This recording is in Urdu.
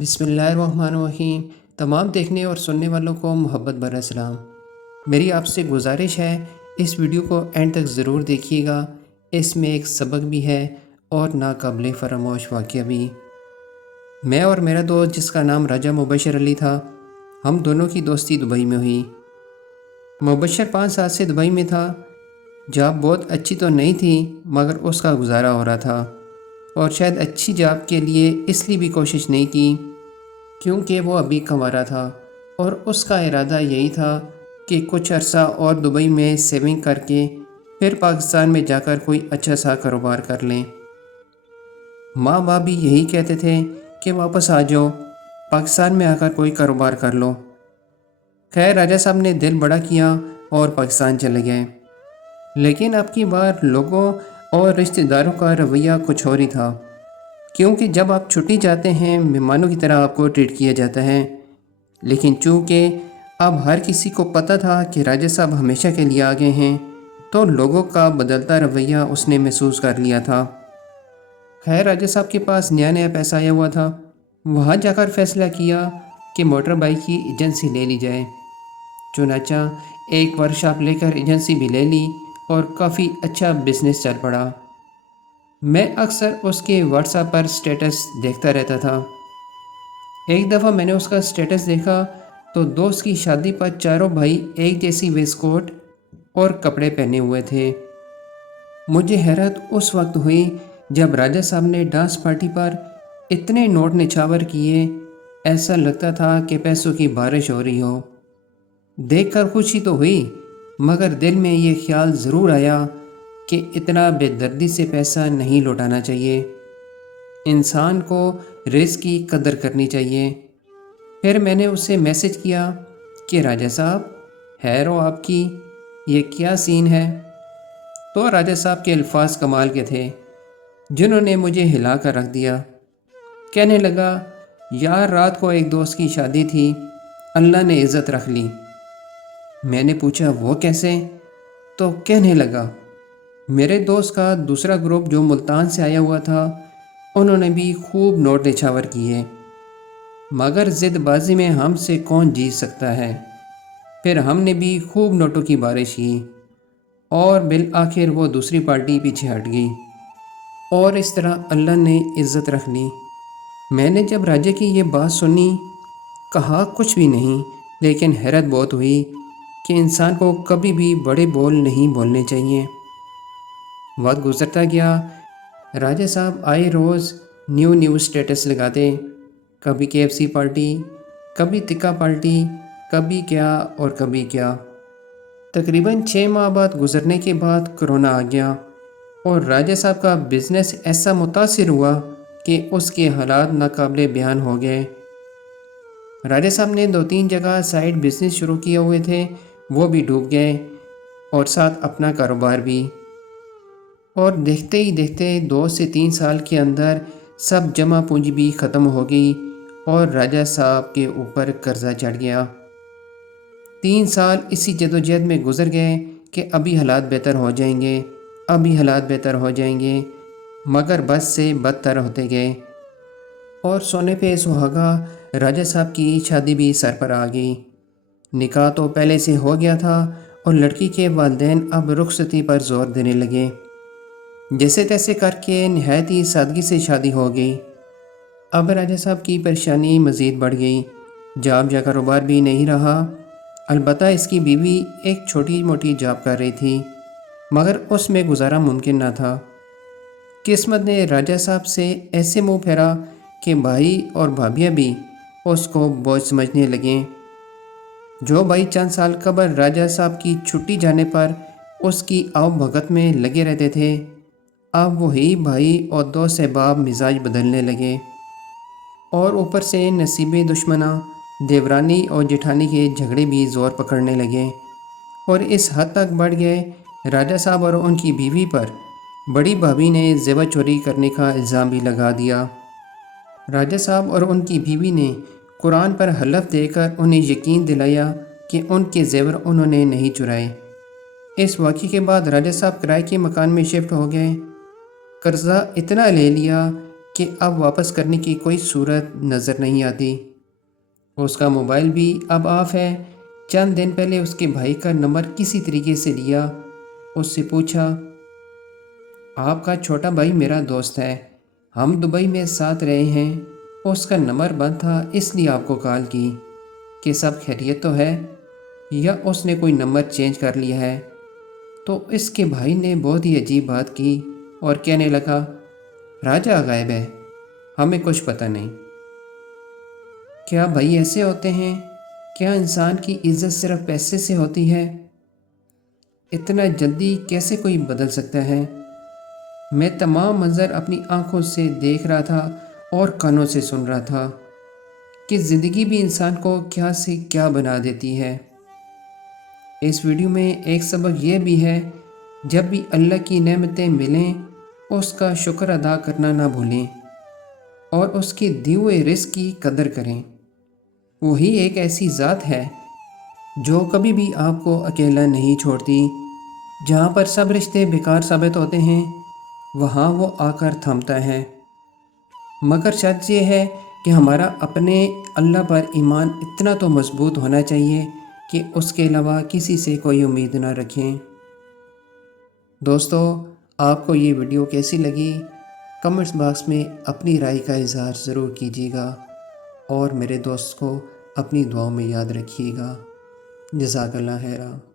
بسم اللہ الرحمن الرحیم۔ تمام دیکھنے اور سننے والوں کو محبت بھرا سلام۔ میری آپ سے گزارش ہے، اس ویڈیو کو اینڈ تک ضرور دیکھیے گا۔ اس میں ایک سبق بھی ہے اور ناقابل فراموش واقعہ بھی۔ میں اور میرا دوست جس کا نام راجہ مبشر علی تھا، ہم دونوں کی دوستی دبئی میں ہوئی۔ مبشر 5 سال سے دبئی میں تھا۔ جاب بہت اچھی تو نہیں تھی، مگر اس کا گزارا ہو رہا تھا، اور شاید اچھی جاب کے لیے اس لیے بھی کوشش نہیں کی کیونکہ وہ ابھی کنوارا تھا، اور اس کا ارادہ یہی تھا کہ کچھ عرصہ اور دبئی میں سیونگ کر کے پھر پاکستان میں جا کر کوئی اچھا سا کاروبار کر لیں۔ ماں باپ بھی یہی کہتے تھے کہ واپس آ جاؤ، پاکستان میں آ کر کوئی کاروبار کر لو۔ خیر، راجہ صاحب نے دل بڑا کیا اور پاکستان چلے گئے، لیکن اب کی بار لوگوں اور رشتہ داروں کا رویہ کچھ اور ہی تھا، کیونکہ جب آپ چھٹی جاتے ہیں مہمانوں کی طرح آپ کو ٹریٹ کیا جاتا ہے۔ لیکن چونکہ اب ہر کسی کو پتہ تھا کہ راجہ صاحب ہمیشہ کے لیے آ گئے ہیں، تو لوگوں کا بدلتا رویہ اس نے محسوس کر لیا تھا۔ خیر، راجہ صاحب کے پاس نیا نیا پیسہ آیا ہوا تھا۔ وہاں جا کر فیصلہ کیا کہ موٹر بائک کی ایجنسی لے لی جائے۔ چنانچہ ایک ورکشاپ لے کر ایجنسی بھی لے لی اور کافی اچھا بزنس چل پڑا۔ میں اکثر اس کے واٹس ایپ پر سٹیٹس دیکھتا رہتا تھا۔ ایک دفعہ میں نے اس کا سٹیٹس دیکھا تو دوست کی شادی پر چاروں بھائی ایک جیسی ویسٹ کوٹ اور کپڑے پہنے ہوئے تھے۔ مجھے حیرت اس وقت ہوئی جب راجہ صاحب نے ڈانس پارٹی پر اتنے نوٹ نچھاور کیے، ایسا لگتا تھا کہ پیسوں کی بارش ہو رہی ہو۔ دیکھ کر خوشی تو ہوئی، مگر دل میں یہ خیال ضرور آیا کہ اتنا بے دردی سے پیسہ نہیں لوٹانا چاہیے۔ انسان کو رزق کی قدر کرنی چاہیے۔ پھر میں نے اسے میسج کیا کہ راجہ صاحب، خیر ہو آپ کی، یہ کیا سین ہے؟ تو راجہ صاحب کے الفاظ کمال کے تھے، جنہوں نے مجھے ہلا کر رکھ دیا۔ کہنے لگا، یار رات کو ایک دوست کی شادی تھی، اللہ نے عزت رکھ لی۔ میں نے پوچھا وہ کیسے؟ تو کہنے لگا، میرے دوست کا دوسرا گروپ جو ملتان سے آیا ہوا تھا، انہوں نے بھی خوب نوٹ نچھاور کیے، مگر ضد بازی میں ہم سے کون جیت سکتا ہے۔ پھر ہم نے بھی خوب نوٹوں کی بارش کی، اور بالآخر وہ دوسری پارٹی پیچھے ہٹ گئی، اور اس طرح اللہ نے عزت رکھ لی۔ میں نے جب راجہ کی یہ بات سنی، کہا کچھ بھی نہیں، لیکن حیرت بہت ہوئی کہ انسان کو کبھی بھی بڑے بول نہیں بولنے چاہیے۔ وقت گزرتا گیا، راجہ صاحب آئے روز نیو سٹیٹس لگاتے، کبھی KFC پارٹی، کبھی تکا پارٹی، کبھی کیا اور کبھی کیا۔ تقریباً 6 ماہ بعد گزرنے کے بعد کرونا آ گیا، اور راجہ صاحب کا بزنس ایسا متاثر ہوا کہ اس کے حالات ناقابل بیان ہو گئے۔ راجہ صاحب نے 2-3 جگہ سائیڈ بزنس شروع کیے ہوئے تھے، وہ بھی ڈوب گئے، اور ساتھ اپنا کاروبار بھی۔ اور دیکھتے ہی دیکھتے 2 سے 3 سال کے اندر سب جمع پونجی بھی ختم ہو گئی، اور راجہ صاحب کے اوپر قرضہ چڑھ گیا۔ 3 سال اسی جدوجہد میں گزر گئے کہ ابھی حالات بہتر ہو جائیں گے، ابھی حالات بہتر ہو جائیں گے، مگر بد سے بدتر ہوتے گئے۔ اور سونے پہ سہاگا راجہ صاحب کی شادی بھی سر پر آ گئی۔ نکاح تو پہلے سے ہو گیا تھا، اور لڑکی کے والدین اب رخصتی پر زور دینے لگے۔ جیسے تیسے کر کے نہایت ہی سادگی سے شادی ہو گئی۔ اب راجہ صاحب کی پریشانی مزید بڑھ گئی، جاب یا کاروبار بھی نہیں رہا۔ البتہ اس کی بیوی ایک چھوٹی موٹی جاب کر رہی تھی، مگر اس میں گزارا ممکن نہ تھا۔ قسمت نے راجہ صاحب سے ایسے منہ پھیرا کہ بھائی اور بھابیاں بھی اس کو بوجھ سمجھنے لگیں۔ جو بھائی چند سال قبل راجہ صاحب کی چھٹی جانے پر اس کی آؤ بھگت میں لگے رہتے تھے، اب وہی بھائی اور دوست احباب مزاج بدلنے لگے، اور اوپر سے نصیبی دشمناں، دیورانی اور جٹھانی کے جھگڑے بھی زور پکڑنے لگے، اور اس حد تک بڑھ گئے راجہ صاحب اور ان کی بیوی پر بڑی بھابھی نے زیور چوری کرنے کا الزام بھی لگا دیا۔ راجہ صاحب اور ان کی بیوی نے قرآن پر حلف دے کر انہیں یقین دلایا کہ ان کے زیور انہوں نے نہیں چرائے۔ اس واقعے کے بعد راجہ صاحب کرائے کے مکان میں شفٹ ہو گئے۔ قرضہ اتنا لے لیا کہ اب واپس کرنے کی کوئی صورت نظر نہیں آتی۔ اس کا موبائل بھی اب آف ہے۔ چند دن پہلے اس کے بھائی کا نمبر کسی طریقے سے لیا، اس سے پوچھا، آپ کا چھوٹا بھائی میرا دوست ہے، ہم دبئی میں ساتھ رہے ہیں، اس کا نمبر بند تھا اس لیے آپ کو کال کی کہ سب خیریت تو ہے یا اس نے کوئی نمبر چینج کر لیا ہے۔ تو اس کے بھائی نے بہت ہی عجیب بات کی اور کہنے لگا، راجہ غائب ہے، ہمیں کچھ پتہ نہیں۔ کیا بھائی ایسے ہوتے ہیں؟ کیا انسان کی عزت صرف پیسے سے ہوتی ہے؟ اتنا جلدی کیسے کوئی بدل سکتا ہے؟ میں تمام منظر اپنی آنکھوں سے دیکھ رہا تھا اور کانوں سے سن رہا تھا کہ زندگی بھی انسان کو کیا سے کیا بنا دیتی ہے۔ اس ویڈیو میں ایک سبق یہ بھی ہے، جب بھی اللہ کی نعمتیں ملیں اس کا شکر ادا کرنا نہ بھولیں اور اس کے دیے ہوئے رزق کی قدر کریں۔ وہی ایک ایسی ذات ہے جو کبھی بھی آپ کو اکیلا نہیں چھوڑتی۔ جہاں پر سب رشتے بیکار ثابت ہوتے ہیں وہاں وہ آ کر تھمتا ہے۔ مگر شرط یہ ہے کہ ہمارا اپنے اللہ پر ایمان اتنا تو مضبوط ہونا چاہیے کہ اس کے علاوہ کسی سے کوئی امید نہ رکھیں۔ دوستو، آپ کو یہ ویڈیو کیسی لگی؟ کمنٹس باکس میں اپنی رائے کا اظہار ضرور کیجیے گا اور میرے دوست کو اپنی دعاؤں میں یاد رکھیے گا۔ جزاک اللہ خیرہ۔